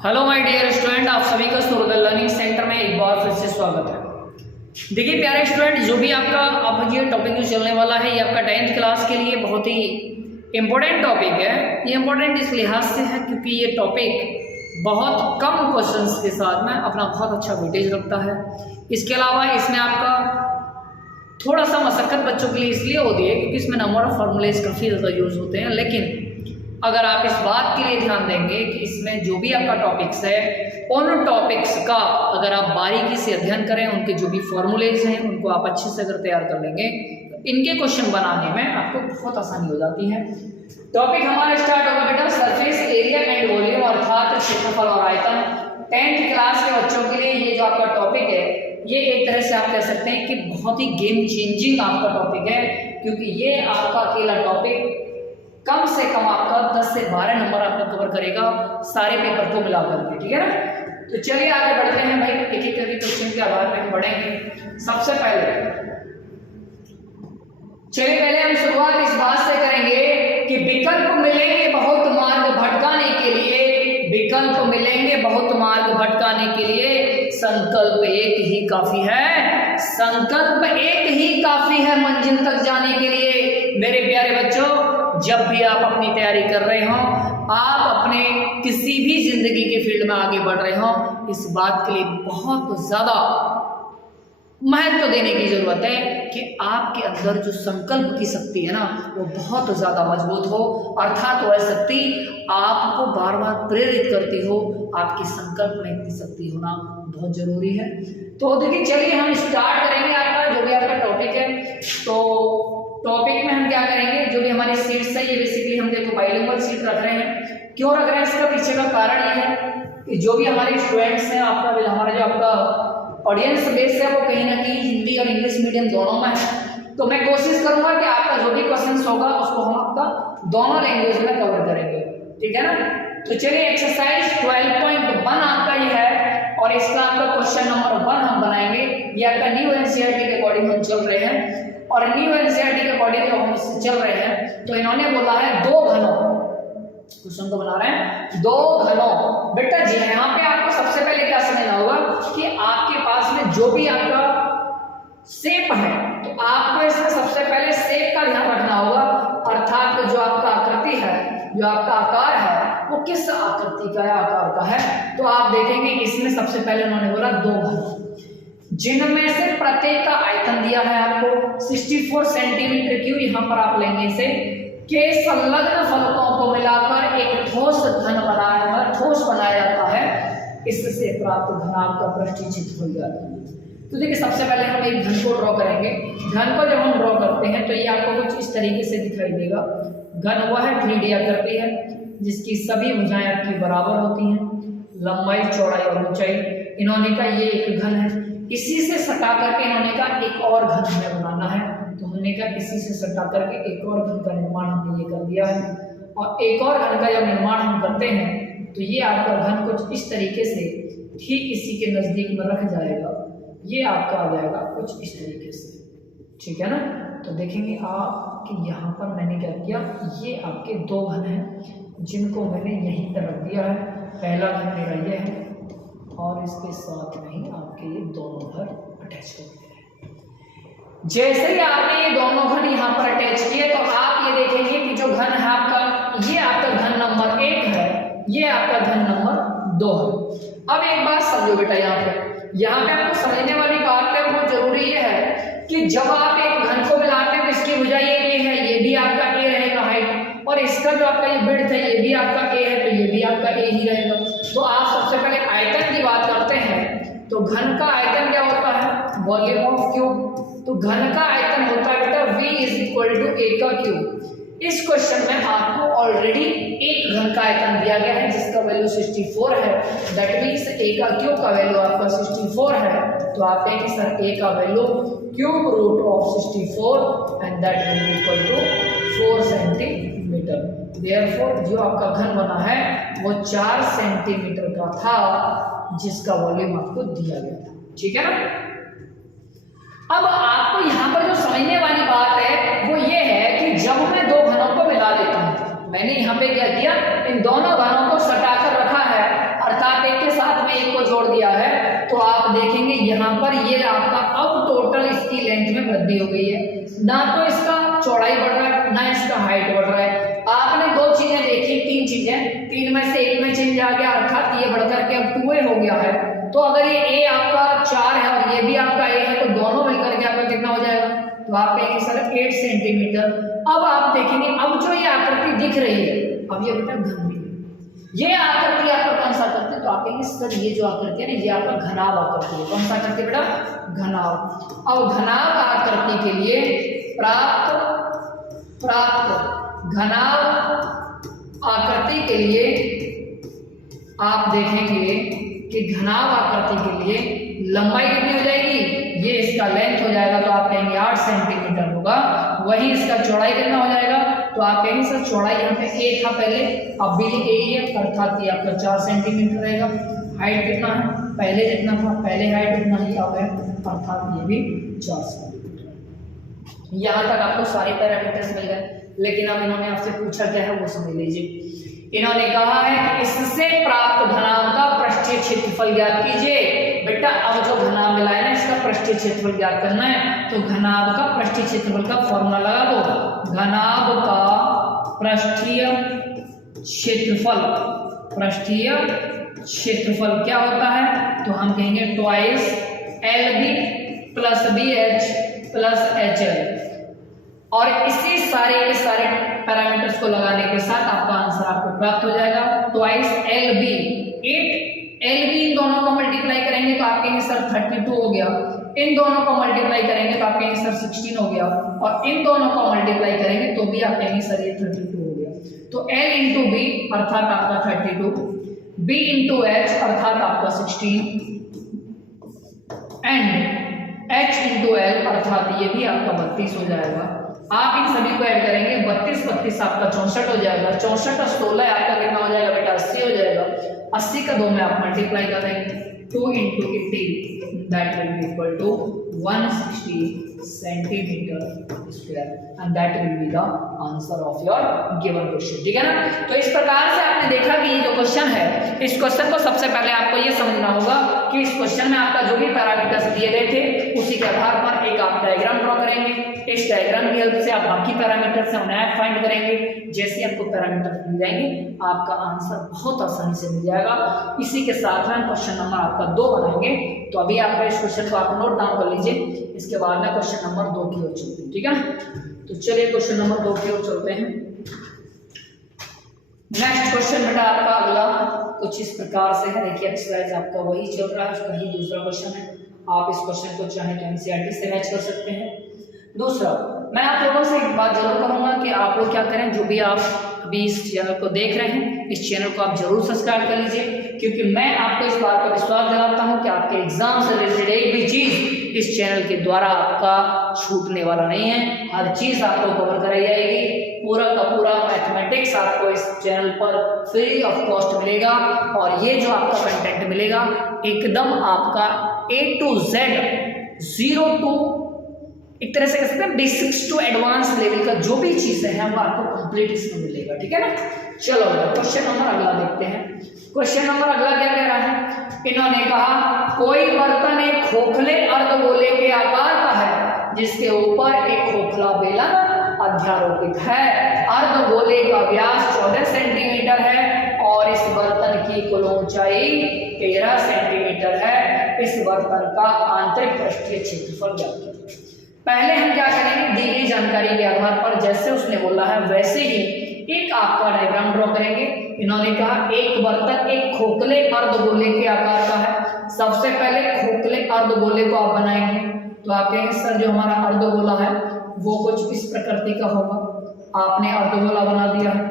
Hello my dear student, आप सभी का सूरत लर्निंग सेंटर में एक बार फिर से स्वागत है। देखिए प्यारे स्टूडेंट, जो भी आपका अब ये टॉपिक जो चलने वाला है ये आपका 10th क्लास के लिए बहुत ही इम्पोर्टेंट टॉपिक है। ये इम्पोर्टेंट इस लिहाज से है क्योंकि ये टॉपिक बहुत कम क्वेश्चंस के साथ में अपना बहुत अच्छा वेटेज रखता है। इसके अलावा इसमें आपका थोड़ा सा मशक्कत बच्चों के लिए इसलिए होती है क्योंकि इसमें नंबर ऑफ फॉर्मूलेज काफ़ी ज़्यादा यूज़ होते हैं। लेकिन अगर आप इस बात के लिए ध्यान देंगे कि इसमें जो भी आपका टॉपिक्स है उन टॉपिक्स का अगर आप बारीकी से अध्ययन करें, उनके जो भी फॉर्मूलेज हैं उनको आप अच्छे से अगर तैयार कर लेंगे तो इनके क्वेश्चन बनाने में आपको बहुत आसानी हो जाती है। टॉपिक हमारा स्टार्ट होगा बेटा सरफेस एरिया एंड वॉल्यूम, अर्थात क्षेत्रफल और आयतन। 10th क्लास के बच्चों के लिए ये जो आपका टॉपिक है ये एक तरह से आप कह सकते हैं कि बहुत ही गेम चेंजिंग आपका टॉपिक है, क्योंकि ये आपका अकेला टॉपिक कम से कम आपका 10 से 12 नंबर आपका कवर करेगा सारे पेपर को मिलाकर के, ठीक है ना। तो चलिए आगे बढ़ते हैं भाई, एक एक करके क्वेश्चन के आधार पे हम बढ़ेंगे। सबसे पहले हम शुरुआत इस बात से करेंगे कि विकल्प मिलेंगे बहुत मार्ग भटकाने के लिए, विकल्प मिलेंगे बहुत मार्ग भटकाने के लिए, संकल्प एक ही काफी है, संकल्प एक ही काफी है मंजिल तक जाने के लिए। मेरे प्यारे बच्चों, जब भी आप अपनी तैयारी कर रहे हो, आप अपने किसी भी जिंदगी के फील्ड में आगे बढ़ रहे हो, इस बात के लिए बहुत ज्यादा महत्व देने की जरूरत है कि आपके अंदर जो संकल्प की शक्ति है ना वो बहुत ज्यादा मजबूत हो, अर्थात वह शक्ति आपको बार बार प्रेरित करती हो। आपके संकल्प में इतनी शक्ति होना बहुत जरूरी है। तो देखिए चलिए हम स्टार्ट करेंगे आपका जो भी आपका टॉपिक है। तो टॉपिक में हम क्या करेंगे, जो भी हमारी सीट्स है ये बेसिकली हम देखो बाइलिंगुअल सीट रख रहे हैं। क्यों रख रहे हैं, इसका पीछे का कारण ये है कि जो भी हमारे स्टूडेंट्स हैं, आपका हमारा जो आपका ऑडियंस बेस है वो कहीं ना कहीं हिंदी और इंग्लिश मीडियम दोनों में है। तो मैं कोशिश करूंगा कि आपका जो भी क्वेश्चन होगा उसको हम आपका दोनों लैंग्वेज में कवर करेंगे, ठीक है ना। तो चलिए एक्सरसाइज 12.1 आपका ये है और इसका आपका क्वेश्चन नंबर 1 हम बनाएंगे। ये आपका न्यू एनसीईआरटी के अकॉर्डिंग हम चल रहे हैं और न्यू एनसीईआरटी के अकॉर्डिंग हम इससे चल रहे हैं। तो इन्होंने बोला है दो घनों, क्वेश्चन को बना रहे हैं दो घनों। बेटा जी यहाँ पे आपको सबसे पहले क्या समझना होगा कि आपके पास में जो भी आपका शेप है तो आपको इसमें सबसे पहले शेप का ध्यान रखना होगा, अर्थात जो आपका आकृति है, जो आपका आकार है वो किस आकृति का है, आकार का है। तो आप देखेंगे इसमें सबसे पहले उन्होंने बोला दो घन, जिनमें से प्रत्येक का आयतन दिया है आपको 64 सेंटीमीटर क्यूब। यहाँ पर आप लेंगे इसे के संलग्न फलकों को मिलाकर एक ठोस घन बनाया जाता है, इससे प्राप्त घन आपका पृष्ठीय हो जाता है। तो देखिए सबसे पहले हम एक घन को ड्रॉ करेंगे। घन को जब हम ड्रॉ करते हैं तो ये आपको कुछ इस तरीके से दिखाई देगा। घन वह है 3D आकृति है जिसकी सभी भुजाएं आपकी बराबर होती हैं, लंबाई चौड़ाई और ऊंचाई। इन्होंने कहा ये एक घन है, इसी से सटा करके इन्होंने कहा एक और घन हमें बनाना है। तो हमने कहा इसी से सटा करके एक और घन का निर्माण हमने ये कर दिया है और एक और घन का जब निर्माण हम करते हैं तो ये आपका घन कुछ इस तरीके से ठीक इसी के नजदीक में रख जाएगा, ये आपका आ जाएगा कुछ इस तरीके से, ठीक है ना। तो देखेंगे आप कि यहाँ पर मैंने क्या किया, ये आपके दो घन हैं जिनको मैंने यहीं पर रख दिया है। पहला घन मेरा ये है और इसके साथ में ही आपके ये दोनों घन अटैच हो गए हैं। जैसे ही आपने ये दोनों घन यहाँ पर अटैच किए तो आप ये देखेंगे कि जो घन है आपका ये आपका घन नंबर 1 है, ये आपका घन नंबर 2 है। अब एक बात समझो बेटा, यहाँ पे आपको समझने वाली बात है वो जरूरी ये है कि जब आप एक घन को मिलाते हैं तो इसकी भुजाई ये है, ये भी आपका ए रहेगा हाइट, और इसका जो आपका ये विड्थ है ये भी आपका ए है तो ये भी आपका ए ही रहेगा। तो आप सबसे पहले आयतन की बात करते हैं तो घन का आयतन क्या होता है, वॉल्यूम ऑफ क्यूब। तो घन का आयतन होता है बेटा V = A का क्यूब। इस क्वेश्चन में आपको ऑलरेडी एक घन का आयतन दिया गया है जिसका वैल्यू 64 है, दैट मींस A का क्यूब का वैल्यू आपका 64 है। तो आप कहेंगे सर A का value cube root of 64 and that will be equal to 4 centimetre. Therefore जो आपका घन बना है वो 4 सेंटीमीटर का था जिसका वॉल्यूम आपको दिया गया था, ठीक है ना। अब आपको यहाँ पर जो समझने वाली बात है वो ये है कि जब मैं दो घनों को मिला देता हूँ, मैंने यहाँ पे क्या किया, इन दोनों घनों को सटाकर रखा है, अर्थात दी हो गई है, ना तो इसका चौड़ाई बढ़ रहा है ना इसका हाइट बढ़ रहा है। आपने दो चीजें देखी, तीन चीजें, तीन में से एक में चेंज आ गया, अर्थात ये बढ़कर के अब 2a हो गया है। तो अगर ये a आपका 4 है और ये भी आपका a है, तो दोनों मिलकर के आपका कितना हो जाएगा? तो आप कहेंगे सर 8 सेंटीमीटर। अब आप देखेंगे, अब जो ये आकृति दिख रही है, अब ये बेटा घन भी है। ये आकृति आपका कौन सा आकृति है? तो आप कहेंगे सर ये जो आकृति है ना, ये आपका घनाभ आकृति है। कौन सा आकृति बेटा? घनाभ। अब घनाभ आकृति के लिए प्राप्त घनाभ आकृति के लिए आप देखेंगे कि घनाभ आकृति के लिए लंबाई कितनी हो जाएगी? ये इसका लेंथ हो जाएगा, तो आप कहेंगे 8 सेंटीमीटर होगा। वही इसका चौड़ाई कितना हो जाएगा? तो आप कहेंगे सर चौड़ाई यहाँ पे a था पहले, अब भी a है, अर्थात ये आपका 4 सेंटीमीटर रहेगा। हाइट कितना है? पहले जितना था, पहले हाइट उतना ही अब है, अर्थात ये भी 4 सेंटीमीटर। यहाँ तक आपको सारे पैरामीटर्स मिल गए, लेकिन अब इन्होंने आपसे पूछा क्या है वो समझ लीजिए। इन्होंने कहा है कि इससे प्राप्त घनाभ का पृष्ठीय क्षेत्रफल ज्ञात कीजिए। बेटा अब जो घनाभ मिला है ना, इसका पृष्ठीय क्षेत्रफल ज्ञात करना है, तो घनाभ का पृष्ठीय क्षेत्रफल का फॉर्मूला लगा दो। घनाभ का पृष्ठीय क्षेत्रफल क्या होता है? तो हम कहेंगे twice LB plus BH plus HL। और इसी सारे के सारे पैरामीटर्स को लगाने के साथ आपका आंसर आपको प्राप्त हो जाएगा। ट्वाइस LB 8 LB, इन दोनों को मल्टीप्लाई करेंगे तो आप कहेंगे सर 32 हो गया। इन दोनों को मल्टीप्लाई करेंगे तो आप कहेंगे सर 16 हो गया, और इन दोनों को मल्टीप्लाई करेंगे तो भी आप कहेंगे सर ये 32 हो गया। तो L इंटू B अर्थात आपका 32, B इंटू H अर्थात आपका 16 एंड H इंटू L अर्थात ये भी आपका 32 हो जाएगा। आप इन सभी को ऐड करेंगे, 32 32 आपका 64 हो जाएगा, 64 का 16 आपका कितना हो जाएगा बेटा? 80 हो जाएगा। 80 का 2 में आप मल्टीप्लाई करेंगे, 2 into 80 that will be equal to 160 centimetre square and that will be the answer of your given question. ठीक है ना? तो इस प्रकार से आपने देखा कि ये जो क्वेश्चन है, इस क्वेश्चन को सबसे पहले आपको ये समझना होगा कि इस क्वेश्चन में आपका जो भी पैरामीटर्स दिए गए थे उसी के आधार पर एक आप डायग्राम ड्रॉ करेंगे। इस डायग्राम की हेल्प से आप बाकी पैरामीटर्स हैं उन्हें फाइंड करेंगे। जैसे आपको पैरामीटर्स मिल जाएंगे आपका आंसर बहुत आसानी से मिल जाएगा। इसी के साथ में क्वेश्चन नंबर आपका 2 बनाएंगे। तो अभी आपका इस क्वेश्चन को आप नोट डाउन कर लीजिए, इसके बाद में क्वेश्चन नंबर 2 की ओर चलते हैं। ठीक है ना? तो चलिए क्वेश्चन नंबर 2 की ओर चलते हैं। नेक्स्ट क्वेश्चन बेटा आपका अगला कुछ इस प्रकार से है। देखिए एक्सरसाइज आपका वही चल रहा है, उसका ही दूसरा क्वेश्चन है। आप इस क्वेश्चन को चाहे तो एनसीईआरटी से मैच कर सकते हैं। दूसरा, मैं आप लोगों से एक बात जरूर करूंगा कि आप लोग क्या करें, जो भी आप अभी इस चैनल को देख रहे हैं, इस चैनल को आप जरूर सब्सक्राइब कर लीजिए, क्योंकि मैं आपको इस बात का विश्वास दिलाता हूं कि आपके एग्जाम से रिलेटेड एक भी चीज इस चैनल के द्वारा आपका छूटने वाला नहीं है। हर चीज आपको कवर कराई जाएगी। पूरा का पूरा मैथमेटिक्स आपको इस चैनल पर फ्री ऑफ कॉस्ट मिलेगा, और ये जो आपका कंटेंट मिलेगा एकदम आपका A to Z 0 to एक तरह से कह सकते हैं बेसिक्स टू एडवांस लेवल का जो भी चीजें हैं वो आपको कंप्लीट इसमें मिलेगा। ठीक है ना? चलो क्वेश्चन नंबर अगला देखते हैं। क्वेश्चन नंबर अगला क्या कह रहा है? इन्होंने कहा कोई बर्तन एक खोखले अर्धगोले के आकार का है जिसके ऊपर एक खोखला बेलन अध्यारोपित है। अर्धगोले का व्यास 14 सेंटीमीटर है और इस बर्तन की कुल ऊंचाई 13 सेंटीमीटर है। इस बर्तन का आंतरिक पृष्ठीय क्षेत्रफल ज्ञात कीजिए। पहले हम क्या करेंगे, दी गई जानकारी के आधार पर जैसे उसने बोला है वैसे ही एक आपका डायग्राम ड्रॉ करेंगे। इन्होंने कहा एक बर्तन एक खोखले अर्धगोले के आकार का है। सबसे पहले खोखले अर्धगोले को आप बनाएंगे तो आप कहेंगे सर जो हमारा अर्धगोला है वो कुछ इस प्रकृति का होगा। आपने अर्धगोला बना दिया है।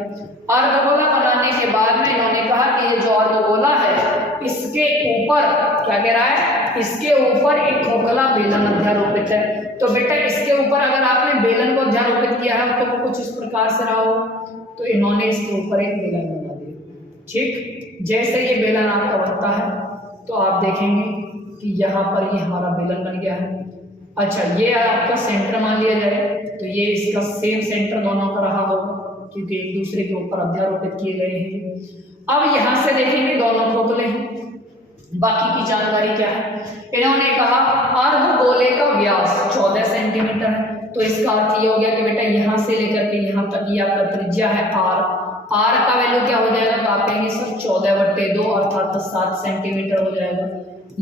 अर्धगोला बनाने के बाद में इन्होंने कहा कि ये जो अर्धगोला है इसके ऊपर क्या कह रहा है, इसके ऊपर एक खोखला बेलन अध्यारोपित है। तो बेटा इसके ऊपर अगर आपने बेलन को अध्यारोपित किया है तो वो कुछ इस प्रकार से रहा होगा। तो इन्होंने इसके ऊपर एक बेलन बना दिया। ठीक, जैसे ये बेलन आपका बनता है तो आप देखेंगे कि यहाँ पर ये हमारा बेलन बन गया है। अच्छा, ये आपका सेंटर मान लिया जाए तो ये इसका सेम सेंटर दोनों का रहा होगा क्योंकि एक दूसरे के ऊपर अध्यारोपित किए गए हैं। अब यहाँ से देखेंगे दोनों खोखले हैं। बाकी की जानकारी क्या है, इन्होंने कहा अर्धगोले का व्यास 14 सेंटीमीटर है, तो इसका अर्थ ये हो गया कि बेटा यहाँ से लेकर के यहाँ तक ये आपका त्रिज्या है आर, आर का वैल्यू क्या हो जाएगा, तो आप कहेंगे सर 14/2 अर्थात 7 सेंटीमीटर हो जाएगा।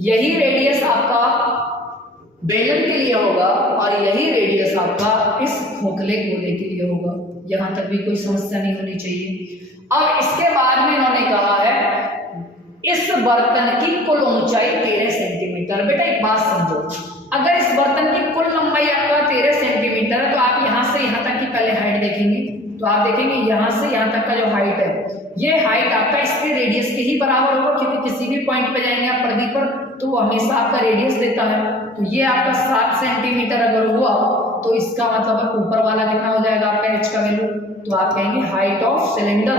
यही रेडियस आपका बेलन के लिए होगा और यही रेडियस आपका इस खोखले गोले के लिए होगा। यहाँ तक भी कोई समस्या नहीं होनी चाहिए। अब इसके बाद में इन्होंने कहा है इस बर्तन की कुल ऊंचाई 13 सेंटीमीटर। बेटा एक बात समझो, अगर इस बर्तन की कुल लंबाई आपका 13 सेंटीमीटर है तो आप यहाँ से यहाँ तक की पहले हाइट देखेंगे, तो आप देखेंगे यहाँ से यहाँ तक का जो हाइट है, ये हाइट आपका इसके रेडियस के ही बराबर होगा, क्योंकि किसी भी पॉइंट पे जाएंगे आप प्रदीप पर तो वो हमेशा आपका रेडियस देता है। तो ये आपका 7 सेंटीमीटर अगर हुआ तो इसका मतलब ऊपर वाला कितना हो जाएगा आपका एच का वैल्यू, तो आप कहेंगे height of cylinder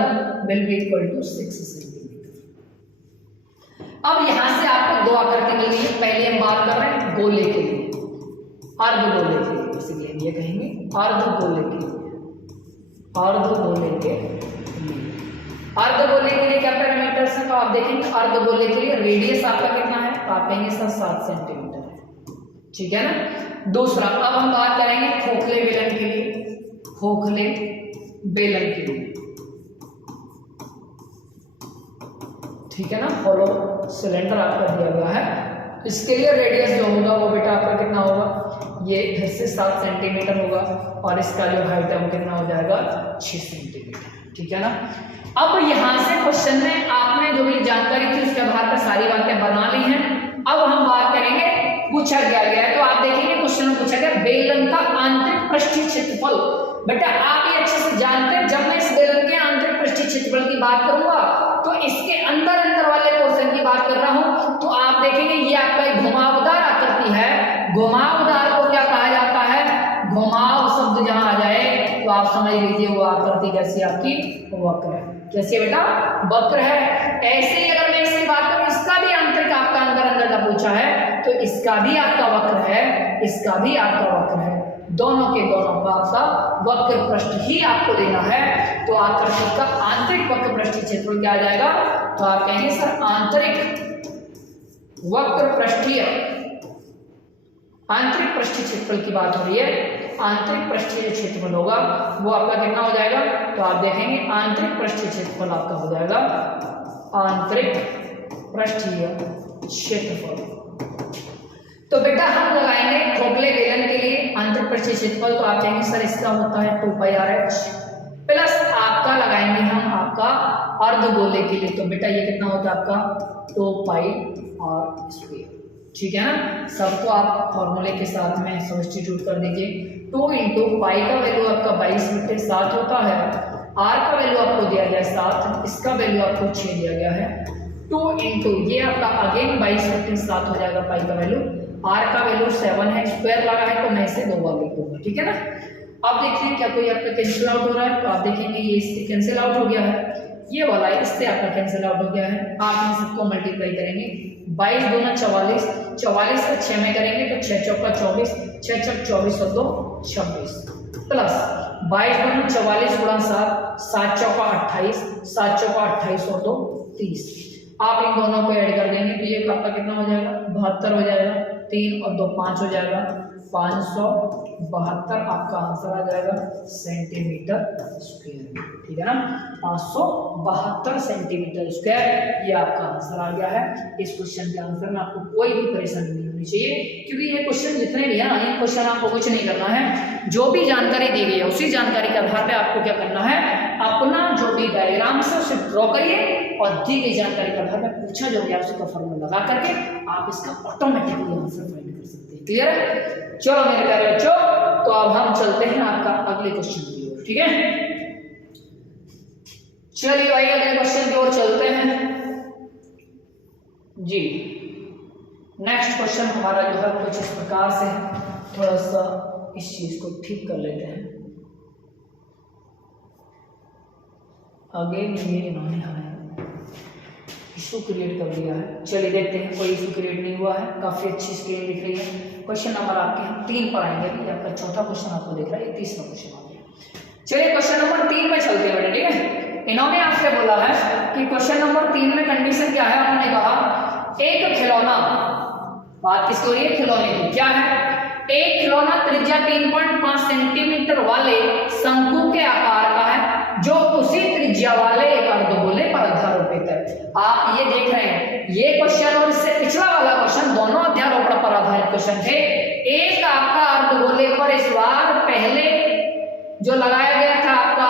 will be equal to 6 centimetre. अब यहाँ से आपको दो आकृति मिल गई। पहले हम बात कर रहे हैं गोले के लिए, अर्धगोले के लिए, बेसिकली ये कहेंगे अर्धगोले के लिए, अर्धगोले के लिए। अर्धगोले के लिए क्या पैरामीटर्स है, तो आप देखेंगे अर्धगोले के लिए रेडियस आपका कितना है, तो आप कहेंगे सर 7 सेंटीमीटर है, ठीक है ना। दूसरा, अब हम बात करेंगे खोखले बेलन के लिए, खोखले बेलन के लिए, ठीक है ना। हॉलो सिलेंडर आपका दिया गया है, इसके लिए रेडियस जो होगा वो बेटा आपका कितना होगा, ये फिर से 7 सेंटीमीटर होगा और इसका जो हाइट है वो कितना हो जाएगा 6 सेंटीमीटर, ठीक है ना। अब यहां से क्वेश्चन में आपने जो भी जानकारी थी उसके आधार पर सारी बातें बना ली हैं। अब हम बात करेंगे पूछा गया है, तो आप देखेंगे क्वेश्चन में पूछा गया बेलन का आंतरिक पृष्ठीय क्षेत्रफल। बेटा आप ये अच्छे से जानते हैं, जब मैं इस बेलन के आंतरिक पृष्ठीय क्षेत्रफल की बात करूंगा तो इसके अंदर अंदर वाले पोर्शन की बात कर रहा हूं, तो आप देखेंगे ये आपका एक घुमावदार आकृति है। घुमावदार को क्या कहा जाता है, घुमाव शब्द जहां आ जाए तो आप समझ लीजिए वो आकृति कैसी आपकी वक्र है। कैसे बेटा, वक्र है। ऐसे ही अगर मैं इसकी बात करूं, इसका भी आंतरिक आपका अंदर अंदर का पूछा है तो इसका भी आपका वक्र है, इसका भी आपका वक्र है, दोनों के दोनों का आपका वक्र पृष्ठ ही आपको देना है। तो आकृति का आंतरिक वक्र पृष्ठीय क्षेत्रफल क्या आ जाएगा, तो आप कहेंगे सर आंतरिक वक्र पृष्ठीय, आंतरिक पृष्ठीय क्षेत्रफल की बात हो रही है, आंतरिक पृष्ठीय क्षेत्रफल होगा वो आपका कितना हो जाएगा, तो आप देखेंगे आंतरिक पृष्ठीय क्षेत्रफल आपका हो जाएगा आंतरिक पृष्ठीय क्षेत्रफल। तो बेटा हम लगाएंगे खोखले बेलन के लिए आंतरिक पृष्ठीय क्षेत्रफल, तो आप कहेंगे सर इसका होता है 2πr/h प्लस आपका लगाएंगे हम आपका अर्धगोले के लिए, तो बेटा ये कितना होता है आपका 2πr², ठीक है ना। सबको आप फॉर्मूले के साथ में सब्स्टिट्यूट कर दीजिए। 2 × पाई का वैल्यू आपका 22/7 होता है, आर का वैल्यू आपको दिया गया है 7, इसका वैल्यू आपको 6 दिया गया है। 2 × ये आपका अगेन 22/7 हो जाएगा पाई का वैल्यू, आर का वैल्यू 7 है, स्क्वायर लगा है तो मैं इसे 2 बार लिखूंगा, ठीक है ना। अब देखिए क्या कोई आपका कैंसिल आउट हो रहा है, तो आप देखेंगे ये इससे कैंसिल आउट हो गया है, ये वाला इससे आपका कैंसिल आउट हो गया है। आप इन सबको मल्टीप्लाई करेंगे, 22 × 2 = 44, 44 का 6 में करेंगे तो 6 × 4 = 24, 6 × 4 = 24 और 2 = 26 प्लस 22 × 2 = 44 × 7, 7 × 4 = 28, 7 × 4 = 28 और 2 = 30। आप इन दोनों को ऐड कर देंगे तो ये आपका कितना हो जाएगा, 72 हो जाएगा, 3 और 2 5 हो जाएगा, 572 आपका आंसर आ जाएगा सेंटीमीटर स्क्वायर, ठीक है ना। 572 सेंटीमीटर स्क्वायर ये आपका आंसर आ गया है। इस क्वेश्चन के आंसर में आपको कोई भी परेशानी नहीं होनी चाहिए, क्योंकि ये क्वेश्चन जितने भी है ना, ये क्वेश्चन आपको कुछ नहीं करना है, जो भी जानकारी दी गई है उसी जानकारी के आधार पे आपको क्या करना है, अपना जो भी डायग्राम से उसे ड्रॉ करिए और दी गई जानकारी के आधार पर पूछा जो गया उसका फॉर्मूला लगा करके आप इसका ऑटोमेटिकली आंसर फाइंड कर सकते हैं। क्लियर है? चलो मेरे प्यारे बच्चों, तो अब हम चलते हैं आपका अगले क्वेश्चन की ओर, ठीक है। चलिए भाई अगले क्वेश्चन की ओर चलते हैं जी। नेक्स्ट क्वेश्चन हमारा जो है कुछ इस प्रकार से है, थोड़ा सा इस चीज को ठीक कर लेते हैं। अगेन ये इन्होंने हमें इशू क्रिएट कर दिया है। चलिए देखते हैं, कोई इशू क्रिएट नहीं हुआ है, काफी अच्छी स्क्रीन दिख रही है। क्वेश्चन नंबर आपके हम 3 पर आएंगे, अभी आपका चौथा क्वेश्चन आपको दिख रहा है, ये 3वां क्वेश्चन आ गया। चलिए क्वेश्चन नंबर 3 में चलते हैं बेटा, ठीक है। इन्होंने आपसे बोला है कि क्वेश्चन नंबर 3 में कंडीशन क्या है, उन्होंने कहा एक खिलौना, बात किसकी हो रही है? खिलौने की। क्या है? एक खिलौना त्रिज्या 3.5 सेंटीमीटर वाले शंकु के आकार का है जो उसी त्रिज्या वाले एक अर्धगोले पर अध्यारोपित है। आप ये देख रहे हैं, ये क्वेश्चन और इससे पिछला वाला क्वेश्चन दोनों अध्यारोपण पर आधारित क्वेश्चन थे। एक आपका अर्धगोले पर इस बार पहले जो लगाया गया था आपका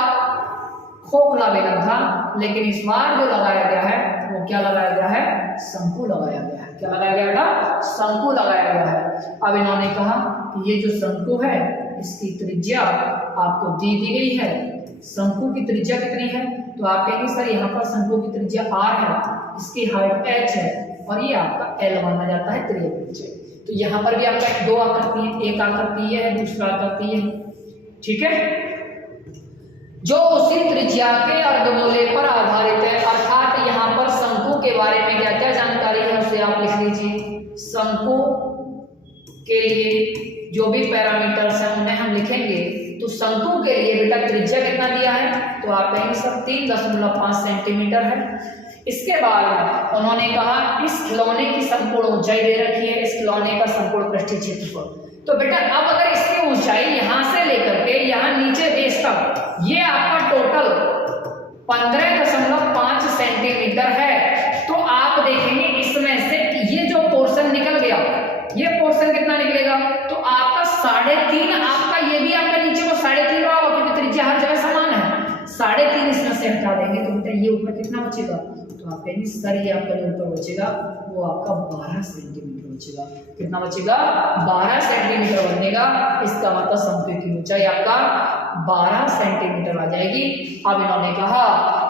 खोखला बेलन था, लेकिन इस बार जो लगाया गया है वो क्या लगाया गया है? शंकु लगाया गया है। क्या लगाया गया बेटा? शंकु लगाया गया है। अब इन्होंने कहा कि ये जो शंकु है इसकी त्रिज्या आपको दी गई है। शंकु की त्रिज्या कितनी है? तो आप कहेंगे सर यहाँ पर शंकु की त्रिज्या r है, इसकी हाइट h है और ये आपका l माना जाता है त्रिज्या। तो यहाँ पर भी आपका दो आकृति है, एक आकृति है, दूसरा आकृति है। ठीक है, जो उसी त्रिज्या के अर्धगोले पर आधारित है। अर्थात यहाँ पर शंकु के बारे में क्या क्या जानकारी है उसे आप लिख लीजिए। शंकु के लिए जो भी पैरामीटर्स हैं उन्हें हम लिखेंगे। तो शंकु के लिए बेटा त्रिज्या कितना दिया है? तो आप कहेंगे सर 3.5 सेंटीमीटर है। इसके बाद उन्होंने कहा इस खिलौने की संपूर्ण ऊंचाई दे रखी है, इस खिलौने का संपूर्ण पृष्ठीय क्षेत्रफल। तो बेटा अब अगर इसकी ऊंचाई यहां से लेकर के यहां नीचे बेस तक ये आपका टोटल 15.5 सेंटीमीटर है, तो आप देखेंगे इसमें से ये जो पोर्शन निकल गया, ये पोर्शन कितना निकलेगा? तो आपका 3.5, आपका ये भी आपका नीचे को 3.5 रहा होगा क्योंकि त्रिज्या हर जगह समान है। 3.5 इसमें से हटा देंगे तो बेटा ये ऊपर कितना बचेगा? तो आप कहेंगे सर ये आपका जो ऊपर बचेगा वो आपका 12 सेंटीमीटर बचेगा। कितना बचेगा? 12 सेंटीमीटर बनेगा। इसका मतलब शंकु की ऊंचाई आपका 12 सेंटीमीटर आ जाएगी। अब इन्होंने कहा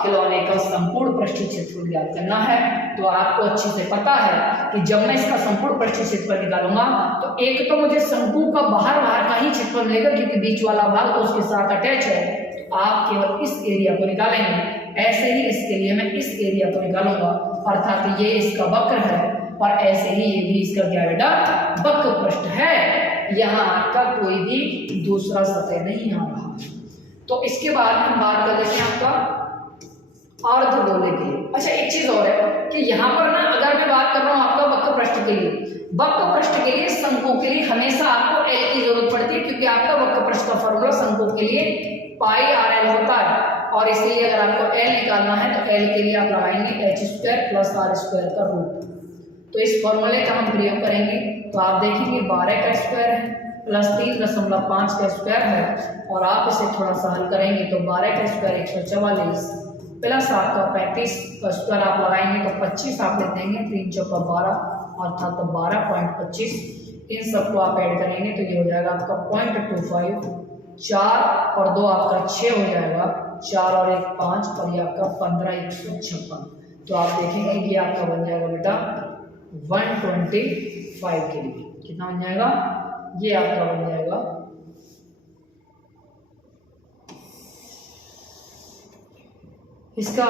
खिलौने का संपूर्ण पृष्ठीय क्षेत्रफल ज्ञात करना है। तो आपको अच्छे से पता है कि जब मैं इसका संपूर्ण पृष्ठीय क्षेत्रफल निकालूंगा तो एक तो मुझे शंकु का बाहर का ही क्षेत्रफल मिलेगा क्योंकि बीच वाला भाग तो उसके साथ अटैच है। तो आप केवल इस एरिया को निकालेंगे। ऐसे ही इसके लिए मैं इस एरिया को निकालूंगा, अर्थात ये इसका वक्र है और ऐसे ही ये भी इसका क्या बेटा? वक्र पृष्ठ है। यहाँ का कोई भी दूसरा सतह नहीं आ रहा। तो इसके बाद हम बात कर लेते हैं आपका अर्धगोले के लिए। अच्छा एक चीज और है कि यहाँ पर ना अगर मैं बात कर रहा हूँ आपका वक्र पृष्ठ के लिए, वक्र पृष्ठ के लिए शंकु के लिए हमेशा आपको L की जरूरत पड़ती है क्योंकि आपका वक्र पृष्ठ का फॉर्मूला शंकु के लिए पाई RL होता है। और इसलिए अगर आपको L निकालना है तो L के लिए आप लगाएंगे h² + r² का रूट। तो इस फॉर्मूले का हम प्रयोग करेंगे तो आप देखेंगे 12 का स्क्वायर है प्लस 3.5 का स्क्वायर है और आप इसे थोड़ा सा हल करेंगे तो 12 का स्क्वायर 144 प्लस आपका 35 का स्क्वायर आप लगाएंगे तो 25 आप लिख देंगे, 3 चौका 12 अर्थात 12.25। इन सबको आप ऐड करेंगे तो ये हो जाएगा आपका 0.25, 4 और 2 आपका 6 हो जाएगा, 4 और 1 5 और ये आपका 15 156। तो आप देखेंगे कि आपका बन जाएगा बेटा 125 के लिए कितना बन जाएगा? ये आपका बन जाएगा इसका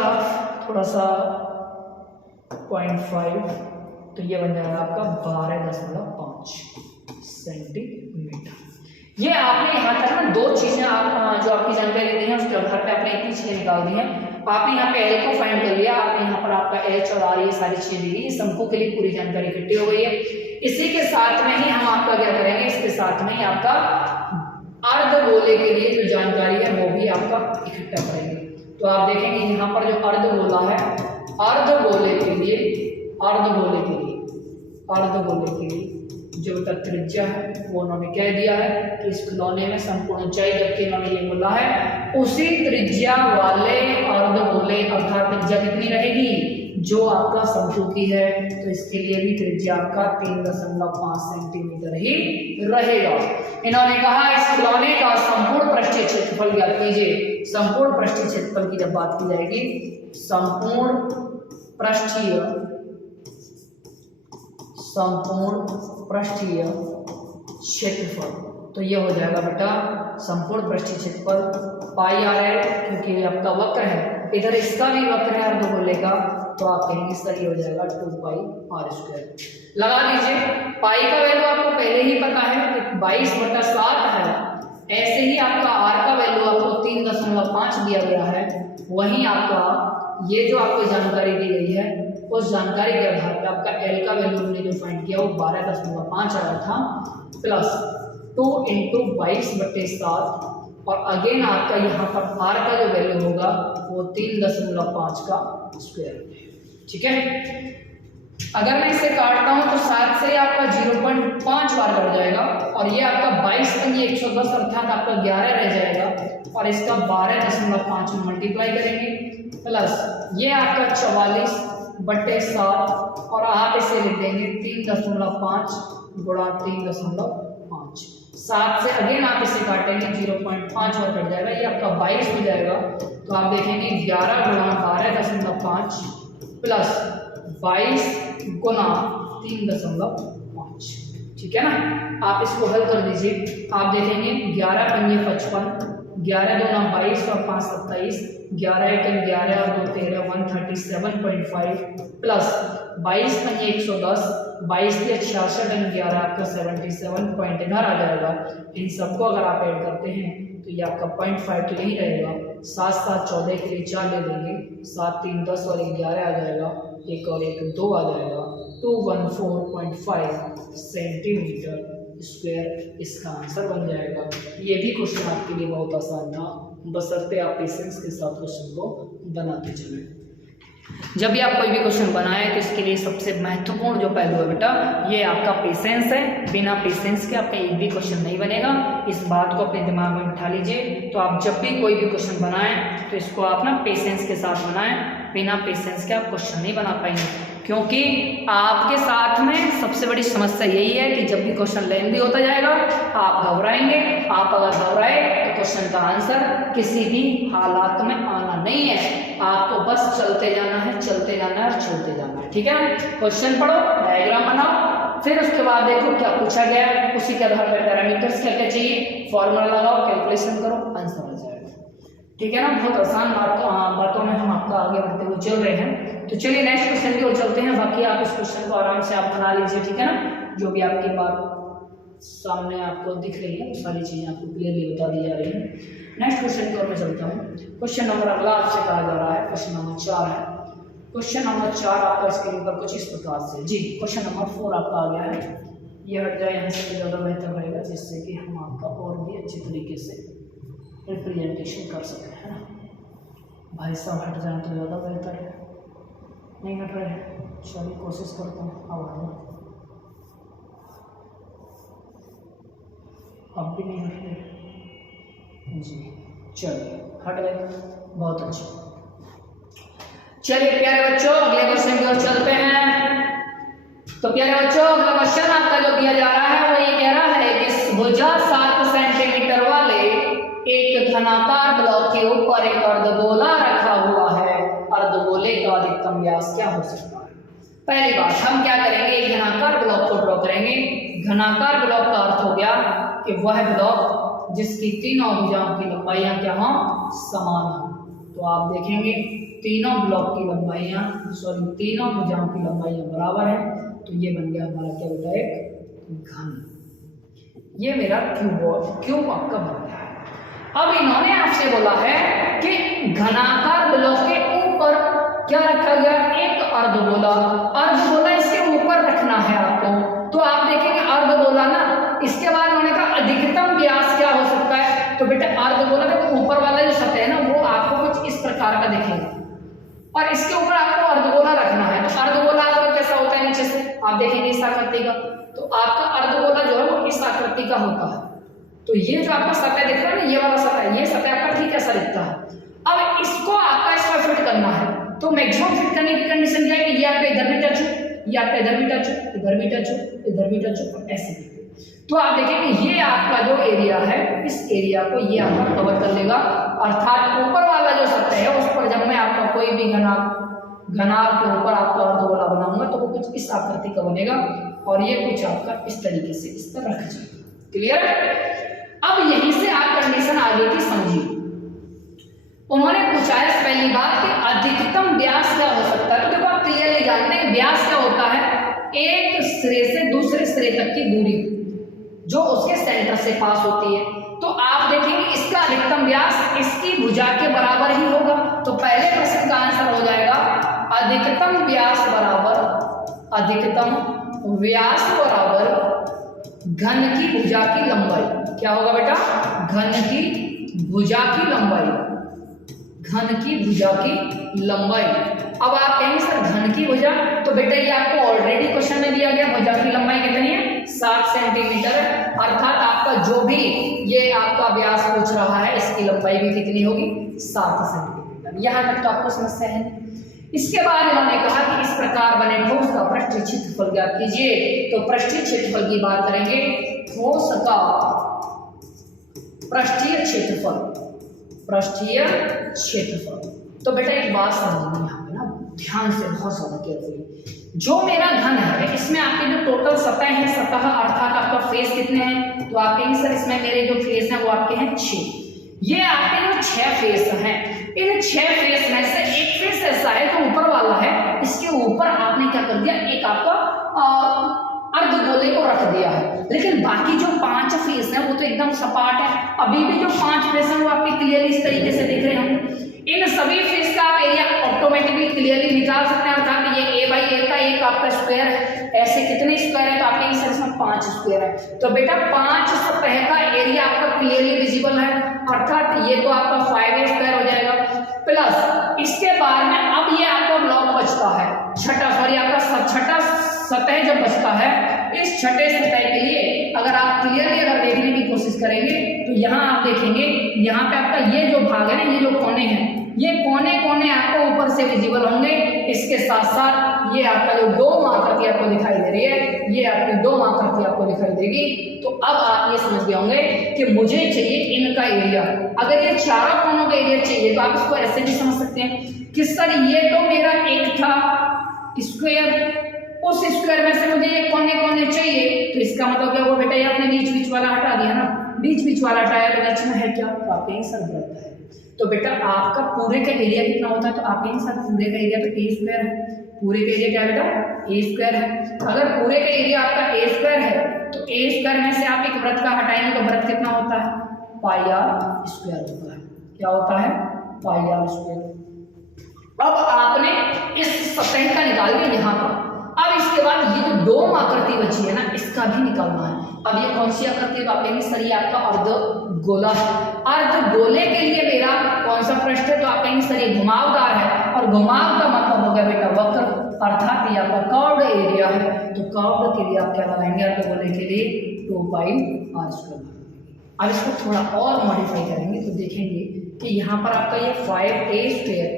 थोड़ा सा 0.5 तो ये बन जाएगा आपका 12.5 सेंटीमीटर। ये आपने यहाँ तक ना दो चीजें आप जो आपकी जानकारी दी है उसके आधार पे आपने इतनी चीजें निकाल दी हैं। आपने यहाँ पे L को फाइंड कर लिया, आपने यहाँ पर आपका H और R ये सारी चीजें दी गई, शंकु के लिए पूरी जानकारी इकट्ठी हो गई है। इसी के साथ में ही हम आपका क्या करेंगे, इसके साथ में ही आपका अर्धगोले के लिए जो जानकारी है वो भी आपका इकट्ठा करेंगे। तो आप देखेंगे यहाँ पर जो अर्धगोला है, अर्धगोले के लिए जो त्रिज्या है वो उन्होंने कह दिया है कि इस खिलौने में संपूर्ण ऊंचाई, जबकि इन्होंने ये बोला है उसी त्रिज्या वाले अर्धगोले अर्थात त्रिज्या कितनी रहेगी जो आपका शंकु की है, तो इसके लिए भी त्रिज्या आपका 3.5 सेंटीमीटर ही रहेगा। इन्होंने कहा इस खिलौने का संपूर्ण पृष्ठीय क्षेत्रफल ज्ञात कीजिए। संपूर्ण पृष्ठीय क्षेत्रफल की जब बात की जाएगी, संपूर्ण पृष्ठीय क्षेत्रफल, तो ये हो जाएगा बेटा संपूर्ण पृष्ठीय क्षेत्रफल पाई RL, क्योंकि आपका वक्र है, इधर इसका भी वक्र है अर्धगोले का, तो आप कहेंगे सर ये हो जाएगा 2 पाई r²। लगा लीजिए, पाई का वैल्यू आपको पहले ही पता है कि 22/7 है। ऐसे ही आपका r का वैल्यू आपको 3.5 दिया गया है। वहीं आपका ये जो आपको जानकारी दी गई है उस जानकारी के आधार पर आपका एल का वैल्यू हमने जो फाइंड किया वो 12.5 आया था, प्लस 2 × 22/7 और अगेन आपका यहाँ पर आर का जो वैल्यू होगा वो 3.5 का स्क्वायर। ठीक है, अगर मैं इसे काटता हूँ तो 7 से आपका 0.5 बार कट जाएगा और ये आपका 22 पंजे 110 अर्थात आपका 11 रह जाएगा और इसका 12.5 में मल्टीप्लाई करेंगे, प्लस ये आपका 44/7 और आप इसे लिख देंगे 3.5 गुणा 3.5। 7 से अगेन आप इसे काटेंगे 0.5 बार कट जाएगा, ये आपका 22 हो जाएगा। तो आप देखेंगे 11 गुणा 12.5 प्लस 22 गुना 3.5। ठीक है ना, आप इसको हल कर दीजिए, आप देखेंगे 11 पंजे 55, 11 दूना 22 और 5 27, 11 × 11 और 2 13, 137.5 प्लस 22 पंजे 110, 22 के 66 और 11 आपका 77 पॉइंट इधर आ जाएगा। इन सबको अगर आप ऐड करते हैं तो ये आपका 0.5 तो यही रहेगा। 7 7 14 के लिए 4 ले लेंगे, 7 3 10 और 11 आ जाएगा, एक और एक 2 आ जाएगा, 214.5 सेंटीमीटर स्क्वायर इसका आंसर बन जाएगा। ये भी क्वेश्चन आपके लिए बहुत आसान था, बशर्ते आप पेशेंस के साथ क्वेश्चन को बनाते चलें। जब भी आप कोई भी क्वेश्चन बनाएं तो इसके लिए सबसे महत्वपूर्ण जो पहलू है बेटा ये आपका पेशेंस है। बिना पेशेंस के आपका एक भी क्वेश्चन नहीं बनेगा, इस बात को अपने दिमाग में बिठा लीजिए। तो आप जब भी कोई भी क्वेश्चन बनाएं तो इसको आप ना पेशेंस के साथ बनाएं, बिना पेशेंस के आप क्वेश्चन नहीं बना पाएंगे, क्योंकि आपके साथ में सबसे बड़ी समस्या यही है कि जब भी क्वेश्चन लेंदी होता जाएगा आप घबराएंगे। आप अगर घबराए तो क्वेश्चन का आंसर किसी भी हालात में आना नहीं है, आपको बस चलते जाना है, चलते जाना है और चलते जाना है। ठीक है, क्वेश्चन पढ़ो, डायग्राम बनाओ, फिर उसके बाद देखो क्या पूछा गया, उसी के आधार पर पैरामीटर्स क्या क्या चाहिए, फॉर्मूला लगाओ, कैलकुलेशन करो, आंसर आ जाएगा। ठीक है ना, बहुत आसान बातों में हम आपका आगे बढ़ते हुए चल रहे हैं। तो चलिए नेक्स्ट क्वेश्चन की ओर चलते हैं। बाकी आप इस क्वेश्चन को आराम से आप बना लीजिए। ठीक है ना, जो भी आपकी बात सामने आपको दिख रही है सारी चीजें आपको क्लियरली बता दी जा रही है। नेक्स्ट क्वेश्चन की ओर मैं चलता हूँ। क्वेश्चन नंबर अगला आपसे कहा जा रहा है, क्वेश्चन नंबर 4 है। क्वेश्चन नंबर 4 आपका स्क्रीन पर कुछ इस प्रकार से जी। क्वेश्चन नंबर 4 आपका आ गया है, ये हट जाए यहाँ से ज़्यादा बेहतर रहेगा, जिससे कि हम आपका और भी अच्छे तरीके से रिप्रेजेंटेशन कर सकते हैं ना। भाई साहब हट जाए तो ज़्यादा बेहतर है, नहीं हट रहे हैं, चलिए कोशिश करता हूँ। अब भी नहीं हट रहे जी, चलिए हट गए, बहुत अच्छा। चलिए प्यारे बच्चों अगले क्वेश्चन की ओर चलते हैं। तो प्यारे बच्चों अगला क्वेश्चन आपका जो दिया जा रहा है वो ये कह रहा है कि भुजा 7 सेंटीमीटर वाले एक धनाकार ब्लॉक के ऊपर एक अर्धगोला रखा हुआ है, अर्धगोले का अधिकतम व्यास क्या हो सकता है। पहली बात हम क्या करेंगे, एक घनाकार ब्लॉक को ड्रॉ करेंगे। घनाकार ब्लॉक का अर्थ हो गया कि वह ब्लॉक जिसकी तीनों भुजाओं की लंबाइयां क्या हो, समान हो। तो आप देखेंगे तीनों ब्लॉक की लंबाइयां तीनों भुजाओं की लंबाइयां बराबर है, तो ये बन गया हमारा क्या बेटा, एक घन। ये मेरा क्यूब आपका बन गया है। अब इन्होंने आपसे बोला है कि घनाकार ब्लॉक के ऊपर क्या रखा गया, एक अर्धगोला। अर्धगोला इसके ऊपर रखना है आपको। तो आप देखेंगे अर्धगोला ना, इसके बाद उन्होंने कहा अधिकतम व्यास क्या हो सकता है। तो बेटा अर्धगोला का ऊपर वाला जो सतह है ना वो आपको कुछ इस प्रकार का दिखेगा और इसके ऊपर आपको अर्धगोला रखना है। तो अर्धगोला आपका कैसा होता है, नीचे से आप देखेंगे इस आकृति का। तो आपका अर्धगोला जो है वो इस आकृति का होता है। तो ये जो आपका सतह दिख रहा है ना, ये वाला सतह, ये सतह आपका ठीक ऐसा दिखता है। अब इसको आपका इसमें फिट करना है। तो मैक्सिमम फिट करने की कंडीशन क्या है कि ये आपका इधर भी टच हो, ये आपका इधर भी टच हो, इधर भी टच हो, इधर भी टच हो, ऐसे। तो आप देखेंगे ये आपका जो एरिया है, इस एरिया को ये आपका कवर कर लेगा। अर्थात ऊपर वाला जो सतह है उस पर जब मैं आपका कोई भी घनाभ के ऊपर आपका अर्धगोला बनाऊंगा तो वो कुछ इस आकृति का बनेगा और ये कुछ आपका इस तरीके से इस तरह रख जाएगा। क्लियर है। अब यहीं से आप कंडीशन आगे की समझिए। उन्होंने पूछा है पहली बात कि अधिकतम व्यास क्या हो सकता है। तो देखो आप क्लियरली जानते हैं व्यास क्या होता है, एक सिरे से दूसरे सिरे तक की दूरी जो उसके सेंटर से पास होती है। तो आप देखेंगे इसका अधिकतम व्यास इसकी भुजा के बराबर ही होगा। तो पहले प्रश्न का आंसर हो जाएगा अधिकतम व्यास बराबर अधिकतम व्यास बराबर घन की भुजा की लंबाई। क्या होगा बेटा? घन की भुजा की लंबाई, घन की भुजा की लंबाई। अब आप कहेंगे सर घन की भुजा, तो बेटा ये आपको ऑलरेडी क्वेश्चन में दिया गया, भुजा की लंबाई कितनी है? 7 सेंटीमीटर। अर्थात आपका जो भी ये आपका व्यास पूछ रहा है इसकी लंबाई भी कितनी होगी? 7 सेंटीमीटर। यहाँ तक तो आपको समस्या है। इसके बाद इन्होंने कहा कि इस प्रकार बने ठोस का पृष्ठीय क्षेत्रफल ज्ञात कीजिए। तो पृष्ठीय क्षेत्रफल की बात करेंगे, ठोस का पृष्ठीय क्षेत्रफल, पृष्ठीय क्षेत्रफल। तो बेटा एक बात समझनी यहाँ पे ना ध्यान से, बहुत ज्यादा केयरफुली। जो मेरा घन है इसमें आपके जो टोटल सतह है, सतह अर्थात आपका फेस कितने हैं? तो आप कहेंगे सर इसमें मेरे जो फेस हैं वो आपके हैं 6। ये आपके जो 6 फेस हैं, इन 6 फेस में से एक फेस ऐसा है जो ऊपर वाला है, इसके ऊपर आपने क्या कर दिया? एक आपका अर्धगोले को रख दिया है। लेकिन बाकी जो 5 फेस हैं वो तो एकदम सपाट है। अभी भी जो 5 फेस हैं वो आपके क्लियरली इस तरीके से दिख रहे हैं। इन सभी फेस का आप एरिया ऑटोमेटिकली क्लियरली निकाल सकते हैं। अर्थात ये a बाई a का एक आपका स्क्वायर है। ऐसे कितने स्क्वायर है? तो आपके इस इसमें 5 स्क्वायर है। तो बेटा 5 सतह का एरिया आपका क्लियरली विजिबल है। अर्थात ये तो आपका 5a स्क्वायर हो जाएगा, प्लस इसके बाद में अब ये आपका ब्लॉक बचता है छठा, सॉरी आपका छठा सतह जब बचता है, इस छठे सतह के लिए अगर आप क्लियरली अगर देखने की कोशिश करेंगे तो यहाँ आप देखेंगे, यहाँ पे आपका ये जो भाग है ना, ये जो कोने हैं, ये कोने कोने आपको ऊपर से विजिबल होंगे। इसके साथ साथ ये आपका जो डोम आकृति आपको दिखाई दे रही है, ये आपकी डोम आकृति आपको दिखाई देगी। तो अब आप ये समझ गए होंगे कि मुझे चाहिए इनका एरिया। अगर ये चारों कोनों का एरिया चाहिए तो आप इसको ऐसे भी समझ सकते हैं कि सर ये तो मेरा एक था स्क्वायर, उस स्क्वायर में से मुझे ये कोने कोने चाहिए, तो इसका मतलब क्या हुआ बेटा? ये आपने बीच बीच वाला हटा दिया ना, बीच बीच वाला हटाया तो बीच में है क्या? तो आप कहेंगे सर वृत्त है। तो बेटा आपका पूरे का एरिया कितना होता है? तो आप कहेंगे सर पूरे का एरिया तो a स्क्वायर है। पूरे का एरिया क्या है बेटा? a स्क्वायर है। अगर पूरे का एरिया आपका a स्क्वायर है तो a स्क्वायर में से आप एक वृत्त का हटाएंगे तो वृत्त कितना होता है? पाई आर स्क्वायर होता है। क्या होता है? पाई आर स्क्वायर। अब आपने इस सतह का निकाल लिया यहाँ पर। अब इसके बाद ये जो डोम आकृति बची है ना, इसका भी निकालना है। अब ये कौन सी आकृति है? तो आप कहेंगे सर ये आपका अर्धगोला है। अर्धगोले के लिए मेरा कौन सा पृष्ठ है? तो आप कहेंगे सर ये घुमावदार है, और घुमाव का मतलब हो गया बेटा वक्र, अर्थात ये आपका कर्व्ड एरिया है। तो कर्व्ड के लिए आप क्या लगाएंगे? अर्धगोले के लिए 2 पाई आर स्क्वायर। अब इसको थोड़ा और मॉडिफाई करेंगे तो देखेंगे कि यहाँ पर आपका ये 5a स्क्वायर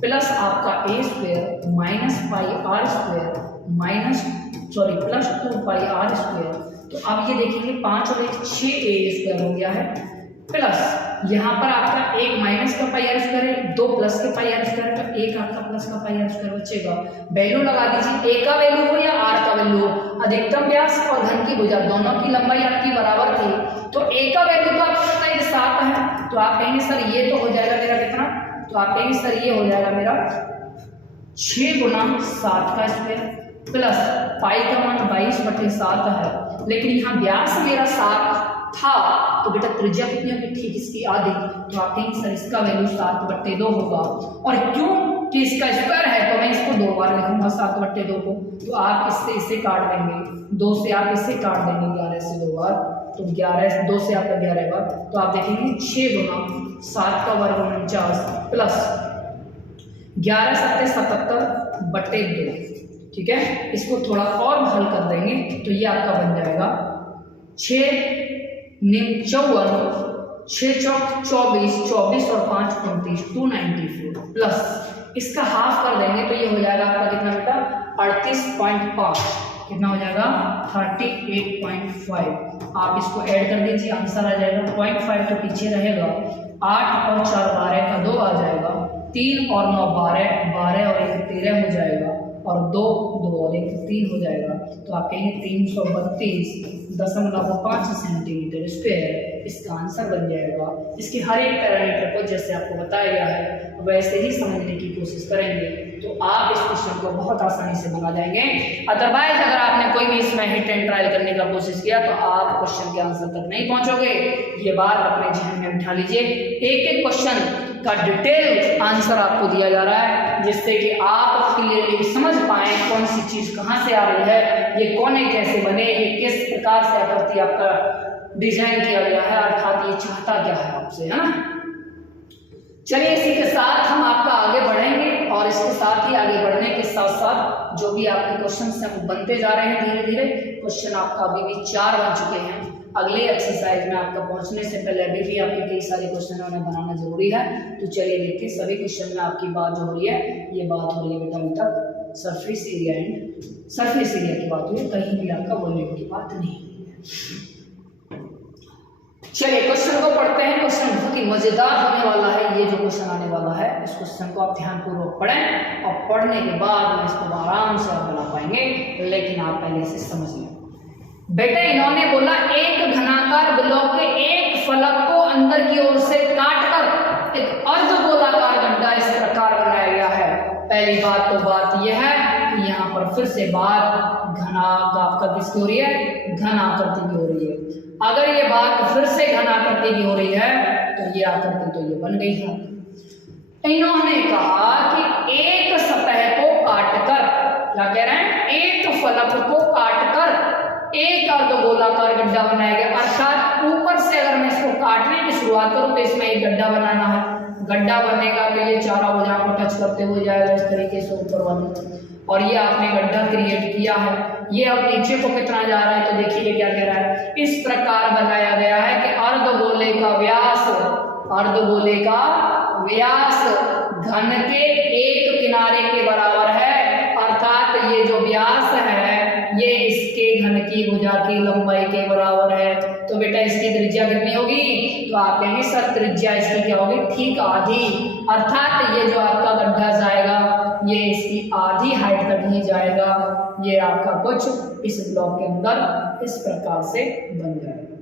प्लस आपका a square minus pi r square plus 2 pi r square. तो अब ये देखेंगे 5 और 1 6a स्क्वायर हो गया है, प्लस यहाँ पर आपका 1 माइनस का पाई आर स्क्वायर है, 2 प्लस के पाई आर स्क्वायर, तो 1 आपका प्लस का पाई आर स्क्वायर बचेगा। वैल्यू लगा दीजिए, a का वैल्यू हो या r का वैल्यू हो। अधिकतम व्यास और घन की भुजा दोनों की लंबाई आपकी बराबर थी, तो a का वैल्यू तो आपको पता है 7 है। तो आप कहेंगे सर ये तो हो जाएगा मेरा कितना? तो आप कहेंगे सर ये हो जाएगा मेरा 6 गुना 7 का स्क्वायर प्लस पाई का मान 22/7 है। लेकिन यहाँ व्यास मेरा 7 था, तो बेटा त्रिज्या कितनी होगी? ठीक इसकी आधी। तो आप कहेंगे सर इसका वैल्यू 7/2 होगा। और क्यों कि इसका स्क्वायर है तो मैं इसको 2 बार लिखूंगा 7/2 को। तो आप इससे इसे काट देंगे, 2 से आप इसे काट देंगे 11 से 2 बार, तो 11 2 से आपका 11 बार। तो आप देखेंगे 6 गुना 7 का वर्ग 49 प्लस 11 7 77/2। ठीक है, इसको थोड़ा और हल कर देंगे तो ये आपका बन जाएगा 6 निम 54 6 चौक 24 24 और 5 29 294 प्लस इसका हाफ कर देंगे तो ये हो जाएगा आपका कितना बेटा? 38.5। कितना हो जाएगा? 38.5। आप इसको ऐड कर दीजिए, आंसर आ जाएगा 0.5 तो पीछे रहेगा, 8 और 4 12 का 2 आ जाएगा, 3 और 9 12 12 और 1 13 हो जाएगा, और 2 और 1 3 हो जाएगा। तो आप कहेंगे 332.5 सेंटीमीटर स्क्वायर इसका आंसर बन जाएगा। इसके हर एक पैरामीटर को जैसे आपको बताया गया है वैसे ही समझने की कोशिश करेंगे तो आप इस क्वेश्चन को बहुत आसानी से बना जाएंगे। अदरवाइज अगर आपने कोई भी इसमें हिट एंड ट्रायल करने का कोशिश किया तो आप क्वेश्चन के आंसर तक नहीं पहुंचोगे। ये बात अपने जहन में बिठा लीजिए। एक एक क्वेश्चन का डिटेल आंसर आपको दिया जा रहा है जिससे कि आप क्लियरली समझ पाए कौन सी चीज कहां से आ रही है, ये कोने कैसे बने, ये किस प्रकार से आकृति आपका डिजाइन किया गया है, अर्थात ये चाहता क्या है आपसे, है ना। चलिए इसी के साथ हम आपका आगे बढ़ेंगे और इसके साथ ही आगे बढ़ने के साथ साथ जो भी आपके क्वेश्चन हैं वो बनते जा रहे हैं धीरे धीरे। क्वेश्चन आपका अभी भी 4 बन चुके हैं। अगले एक्सरसाइज में आपका पहुंचने से पहले अभी भी आपके कई सारे क्वेश्चन उन्हें बनाना जरूरी है। तो चलिए देखते हैं सभी क्वेश्चन में आपकी बात जो हो रही है ये बात हो रही है बेटा अभी तक surface area and surface area की बात हुई है, कहीं भी आपका वॉल्यूम की बात नहीं हुई है। चलिए क्वेश्चन को पढ़ते हैं। क्वेश्चन बहुत ही मजेदार होने वाला है। ये जो क्वेश्चन आने वाला है इस क्वेश्चन को आप ध्यानपूर्वक पढ़ें और पढ़ने के बाद में इसको आराम से आप बना पाएंगे, लेकिन आप पहले से समझ लें। बेटा इन्होंने बोला एक घनाकार ब्लॉक के एक फलक को अंदर की ओर से काटकर एक अर्धगोलाकार गड्ढा इस प्रकार बनाया गया है। पहली बात तो बात यह है कि यहाँ पर फिर से बात घना आपका किसकी हो रही है, घन आकृति की हो रही है। अगर ये बात फिर से घन आकृति की हो रही है तो ये आकृति तो ये बन गई है। इन्होंने कहा कि एक सतह को काटकर, क्या कह रहे हैं, एक फलक को काटकर एक अर्धगोलाकार गड्ढा बनाया गया। अर्थात ऊपर से अगर मैं इसको काटने की शुरुआत करूं तो इसमें एक गड्ढा बनाना है। गड्ढा बनेगा तो ये चारों भुजाओं को टच करते हुए जाएगा इस तरीके से ऊपर वाले, और ये आपने गड्ढा क्रिएट किया है। ये अब नीचे को कितना जा रहा है तो देखिए क्या कह रहा है, इस प्रकार बनाया गया है कि अर्धगोले का व्यास, अर्धगोले का व्यास घन के एक किनारे के बराबर है। अर्थात ये जो व्यास है ये इसके घन की भुजा की लंबाई के बराबर है। तो बेटा इसकी त्रिज्या कितनी होगी, तो आप कहेंगे सर त्रिज्या इसकी क्या होगी, ठीक आधी। अर्थात ये जो आपका गड्ढा जाएगा ये इसकी आधी हाइट तक ही जाएगा। ये आपका कुछ इस ब्लॉक के अंदर इस प्रकार से बन जाएगा।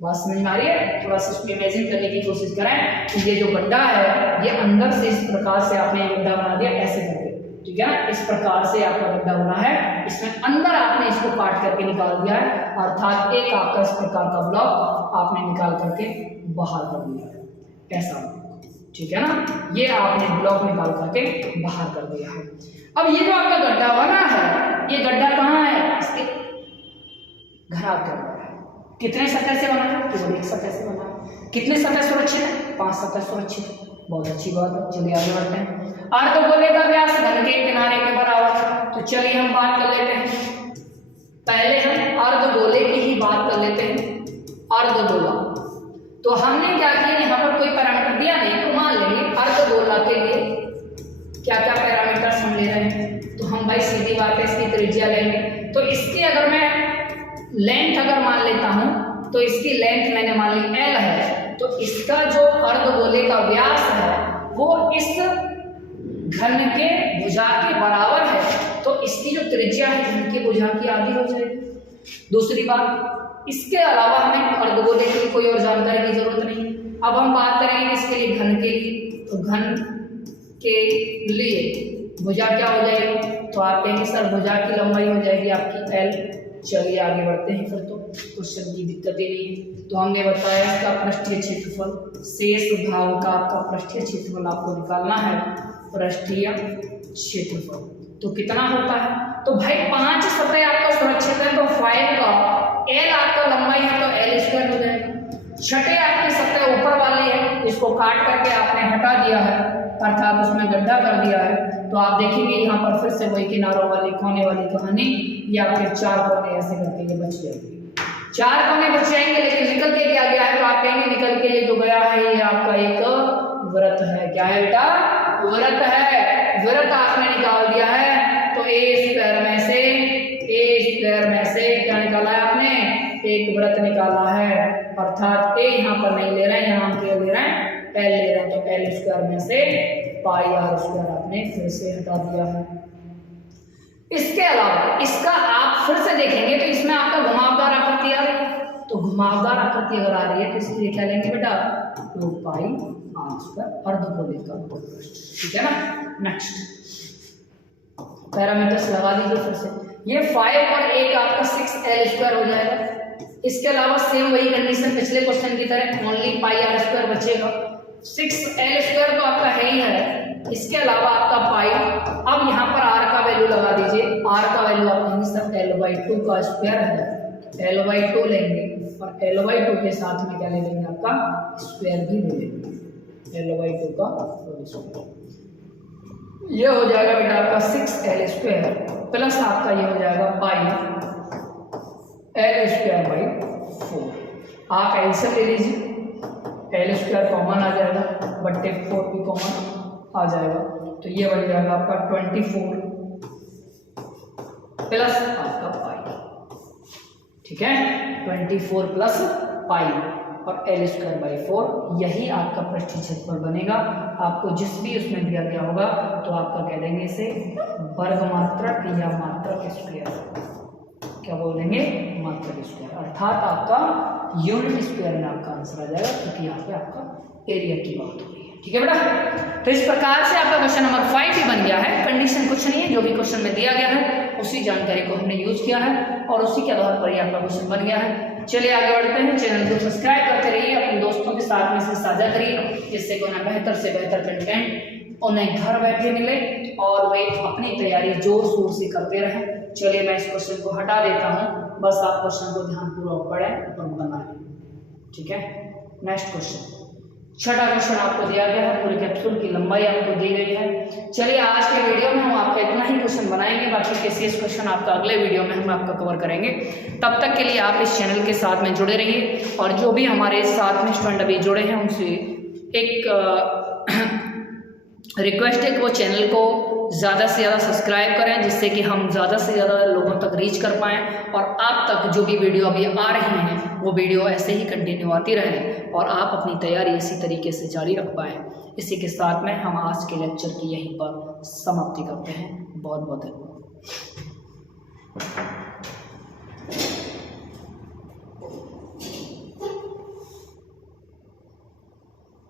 बात समझ में आ रही है? थोड़ा सा इसको इमेजिन करने की कोशिश करें कि ये जो गड्ढा है ये अंदर से इस प्रकार से आपने गड्ढा बना दिया ऐसे करके, ठीक है ना। इस प्रकार से आपका गड्ढा बना है, इसमें अंदर आपने इसको काट करके निकाल दिया है। अर्थात एक आपका इस प्रकार का ब्लॉक आपने निकाल करके बाहर कर दिया है, ऐसा, ठीक है ना। ये आपने ब्लॉक निकाल करके बाहर कर दिया है। अब ये जो आपका गड्ढा बना है ये गड्ढा कहाँ है, इसके घराव कर रहा है। कितने सतह से बना है, केवल एक सतह से बना है। कितने सतह सुरक्षित है, 5 सतह सुरक्षित है। बहुत अच्छी बात है। चलिए आगे बढ़ते हैं। अर्धगोले का व्यास घन के किनारे के बराबर है। तो चलिए हम बात कर लेते हैं, पहले हम अर्धगोले की ही बात कर लेते हैं। अर्धगोला तो हमने क्या किया, यहाँ पर कोई पैरामीटर दिया नहीं तो मान लेंगे अर्धगोला के लिए क्या क्या पैरामीटर्स हम ले रहे हैं। तो हम भाई सीधी बात है इसकी त्रिज्या लेंगे। तो इसकी अगर मैं लेंथ अगर मान लेता हूं तो इसकी लेंथ मैंने मान ली L है, तो इसका जो अर्धगोले का व्यास है वो इस घन के भुजा के बराबर है। तो इसकी जो त्रिज्या है घन की भुजा की आधी हो जाएगी। दूसरी बात, इसके अलावा हमें अर्धगोले के लिए कोई और जानकारी की जरूरत नहीं। अब हम बात करेंगे इसके लिए घन के लिए, तो घन के लिए भुजा क्या हो जाएगी, तो आप कहेंगे सर भुजा की लंबाई हो जाएगी आपकी L। चलिए आगे बढ़ते हैं, फिर तो क्वेश्चन की दिक्कत ही नहीं। तो हमने बताया इसका पृष्ठीय क्षेत्रफल, शेष भाग का आपका पृष्ठीय क्षेत्रफल आपको निकालना है। पृष्ठीय क्षेत्रफल तो कितना होता है, तो भाई 5 सतह आपका सुरक्षित है तो 5 का L आपका लंबाई है तो L स्क्वायर हो जाएगा। छठे आपकी सतह ऊपर वाली है, इसको काट करके आपने हटा दिया है, अर्थात उसमें गड्ढा कर दिया है। तो आप देखेंगे यहाँ पर फिर से वही किनारों वाली कोने वाली कहानी, या फिर 4 कोने ऐसे करके ये बच जाएंगे। 4 कोने बच जाएंगे, लेकिन निकल के क्या गया है, तो आप कहेंगे निकल के ये जो गया है ये आपका एक वृत्त है। क्या है बेटा, वृत्त है। वृत्त आपने निकाल दिया है तो ए स्क्वायर में से क्या निकाला है आपने, एक वृत्त निकाला है। अर्थात ए यहाँ पर नहीं ले रहे हैं, यहाँ हम क्या ले रहे हैं, L ले रहे हैं। तो L स्क्वायर में से पाई आर स्क्वायर आपने फिर से हटा दिया है। इसके अलावा इसका आप फिर से देखेंगे तो इसमें आपका घुमावदार आकृति आ रही है। तो घुमावदार आकृति अगर आ रही है तो इसके लिए क्या लेंगे बेटा, 2 पाई r स्क्वायर, अर्ध को लेकर, ठीक है ना। नेक्स्ट पैरामीटर्स लगा दीजिए फिर से, ये 5 और 1 आपका 6l स्क्वायर हो जाएगा। इसके अलावा सेम वही कंडीशन पिछले क्वेश्चन की तरह, ओनली पाई r स्क्वायर बचेगा। 6l स्क्वायर तो आपका है ही है, इसके अलावा आपका पाई, अब यहाँ पर r का वैल्यू लगा दीजिए, r का वैल्यू आप लेंगे सर l/2 का स्क्वायर है, l/2 लेंगे और l/2 के साथ में क्या ले लेंगे, आपका स्क्वायर भी ले लेंगे, l/2 का स्क्वायर। ये हो जाएगा बेटा आपका 6l स्क्वायर प्लस आपका ये हो जाएगा पाई l स्क्वायर बाई 4। आप एलसीएम ले लीजिए, l स्क्वायर कॉमन आ जाएगा, बट्टे 4 भी कॉमन आ जाएगा, तो ये बन जाएगा आपका 24 प्लस आपका पाई, ठीक है, 24 प्लस पाई और l स्क्वायर बाई 4। यही आपका पृष्ठीय क्षेत्रफल बनेगा। आपको जिस भी उसमें दिया गया होगा तो आपका कह देंगे इसे वर्ग मात्रक या मात्रक स्क्वायर, क्या बोल देंगे, मात्रक स्क्वायर, अर्थात आपका यूनिट स्क्वायर में आपका आंसर आ जाएगा, क्योंकि यहाँ पे आपका एरिया की बात हो रही है, ठीक है बेटा। तो इस प्रकार से आपका क्वेश्चन नंबर 5 भी बन गया है। कंडीशन कुछ नहीं है, जो भी क्वेश्चन में दिया गया है उसी जानकारी को हमने यूज किया है और उसी के आधार पर ही आपका क्वेश्चन बन गया है। चलिए आगे बढ़ते हैं, चैनल को सब्सक्राइब करते रहिए, अपने दोस्तों के साथ में इसे साझा करिए, जिससे कि उन्हें बेहतर से बेहतर कंटेंट उन्हें घर बैठे मिले और वे अपनी तैयारी जोर शोर से करते रहें। चलिए मैं इस क्वेश्चन को हटा देता हूँ, बस आप क्वेश्चन को ध्यानपूर्वक पढ़ें और बनाएं, ठीक है। नेक्स्ट क्वेश्चन, छठा क्वेश्चन आपको दिया गया है, पूरे कैप्सूल की लंबाई आपको दी गई है। चलिए आज के वीडियो में हम आपका इतना ही क्वेश्चन बनाएंगे, बाकी के शेष क्वेश्चन आपका अगले वीडियो में हम आपका कवर करेंगे। तब तक के लिए आप इस चैनल के साथ में जुड़े रहिए और जो भी हमारे साथ में स्टूडेंट अभी जुड़े हैं उनसे एक रिक्वेस्ट है कि वो चैनल को ज़्यादा से ज़्यादा सब्सक्राइब करें, जिससे कि हम ज़्यादा से ज़्यादा लोगों तक रीच कर पाएँ और आप तक जो भी वीडियो अभी आ रही हैं वो वीडियो ऐसे ही कंटिन्यू आती रहे और आप अपनी तैयारी इसी तरीके से जारी रख पाएँ। इसी के साथ में हम आज के लेक्चर की यहीं पर समाप्ति करते हैं। बहुत बहुत धन्यवाद।